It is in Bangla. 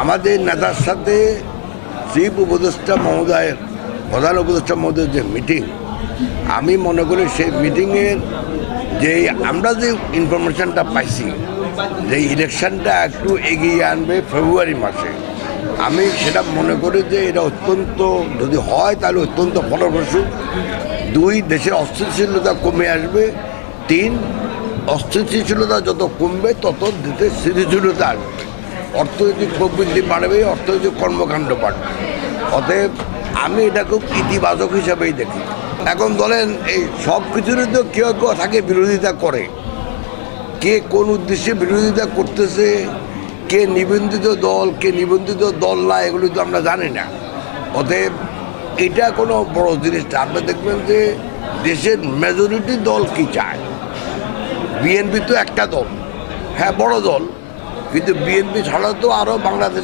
আমাদের নেতার সাথে চিফ উপদেষ্টা মহোদয়ের প্রধান উপদেষ্টা মহোদয়ের যে মিটিং, আমি মনে করি সেই মিটিংয়ের যে আমরা যে ইনফরমেশনটা পাইছি যে ইলেকশনটা একটু এগিয়ে আনবে ফেব্রুয়ারি মাসে, আমি সেটা মনে করি যে এটা অত্যন্ত, যদি হয় তাহলে অত্যন্ত ফলপ্রসূ। 2, দেশের অস্থিতিশীলতা কমে আসবে। 3, অস্থিতিশীলতা যত কমবে তত দেশের স্থিতিশীলতা আসবে, অর্থনৈতিক প্রবৃদ্ধি বাড়বে, অর্থনৈতিক কর্মকাণ্ড বাড়বে। অতএব আমি এটা খুব ইতিবাচক হিসাবেই দেখি। এখন বলেন এই সব কিছুরই তো কেউ কেউ থাকে বিরোধিতা করে, কে কোন উদ্দেশ্যে বিরোধিতা করতেছে, কে নিবন্ধিত দল কে নিবন্ধিত দল না, এগুলো তো আমরা জানি না। অতএব এটা কোনো বড় জিনিস না। আপনি দেখবেন যে দেশের মেজরিটি দল কি চায়। বিএনপি তো একটা দল, হ্যাঁ বড় দল, কিন্তু বিএনপি ছাড়াও তো আরও বাংলাদেশ